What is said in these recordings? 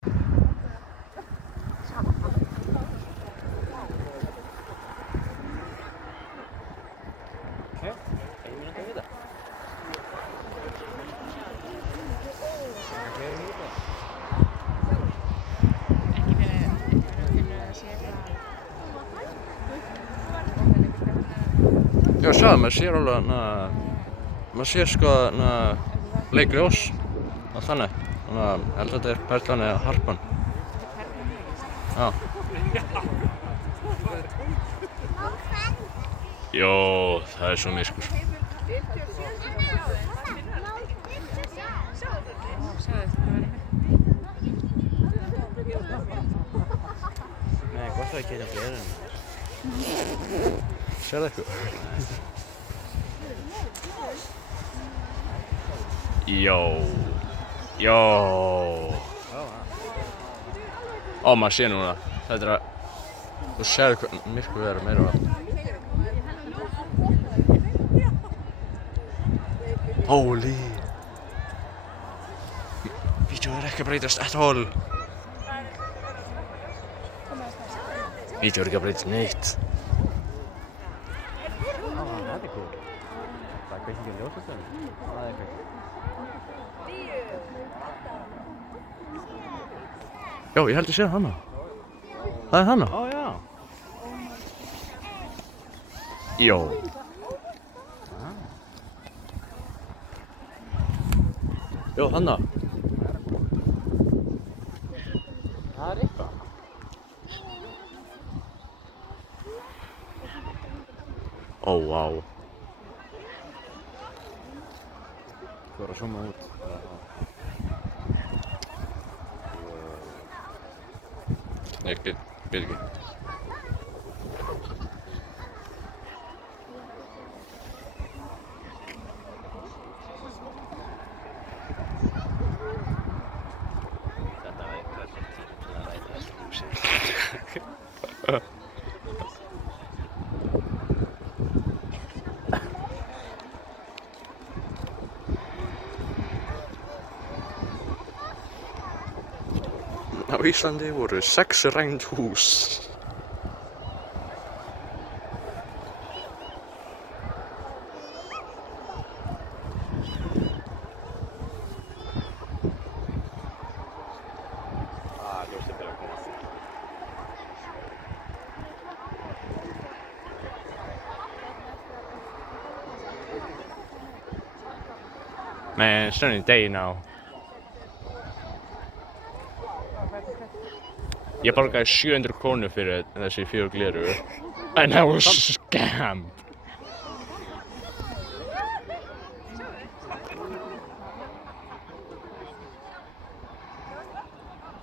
Okej, 1 minúta við það. Ekki fyrir að sé eitthvað. Já, sagði, maður sér alveg maður sér sko leikljós og þannig. Þannig að held að þetta er Perlan eða Harpan. Já. Jó, það er svo myrkur. Nei, gott að ekki hérna fleiri en Sérðu eitthvað? Jó. Jó. Ó, maður sé núna. Þetta er að þú sérðu hvað myrkur verður meira á. Holy. Vídeó er ekki að breytast at all. Vídeó er ekki að breytast neitt. þetta er cool. Það er kveikingin ljósastöðum. Það er kveikingin. Já, ég held ég sé hana. Það er hana. Ó, já. Jó. Jó, hana. Það er eitthvað. Ó, vá. Þú er að zooma út. Nei, get ekki. Þetta var eitthvað tíma til að ræta þessu húsi. Á Íslandi voru 6 rænd hús. Ljósið byrjar að komast. Man, it's sunny day now. Ég borgaði 700 krónur fyrir þessi 4 gleraugu. And I was scammed.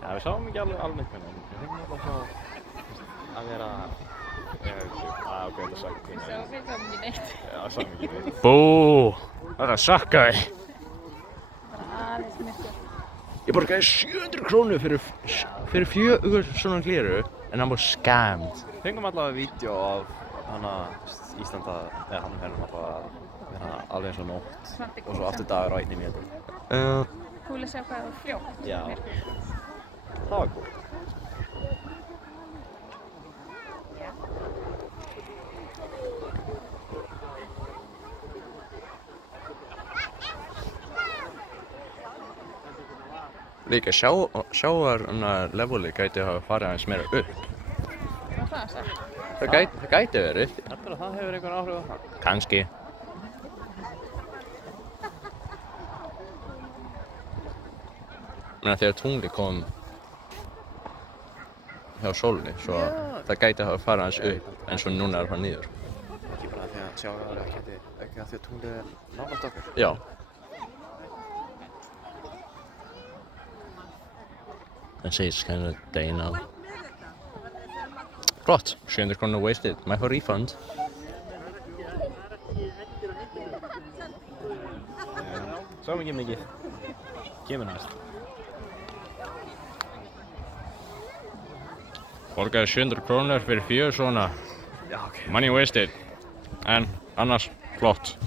Já, við sáum ekki alveg hvernig. Við fengum alltaf svo að vera... ok, þetta sagði ekki. Við sáum ekki neitt. Já, það sagði ekki neitt. Bú, þetta sakkaði. Bara aðeins myrkur. Ég borgaði 700 krónur fyrir 4 svona gleraugu. And I was scammed. Fengum allavega vídeo af hana Íslanda, eða hann fennum allavega alveg eins og nótt og svo aftur dagur á 1 mínútu. Kúl að sjá hvað það var fljótt. Já. Myrkur. Það var cool. Líka sjávarlevelið gæti hafa farið aðeins meira upp. Var það sagt? Það gæti verið. Heldur að það hefur einhver áhrif á það? Kannski. Meina þegar tungli kom hjá sólinni, svo það gæti hafa farið aðeins upp eins og núna er það niður. Ekki bara því að sjávar er ekki að því að tunglið er nálægt okkur. Já. I'd say it's kind of a day now. Flott, 700 krónur wasted. Má ég fá refund? Sáum ekki mikið. Kemur næst. Borgaði 700 krónur fyrir 4 svona. Já, ok. Money wasted. En annars flott.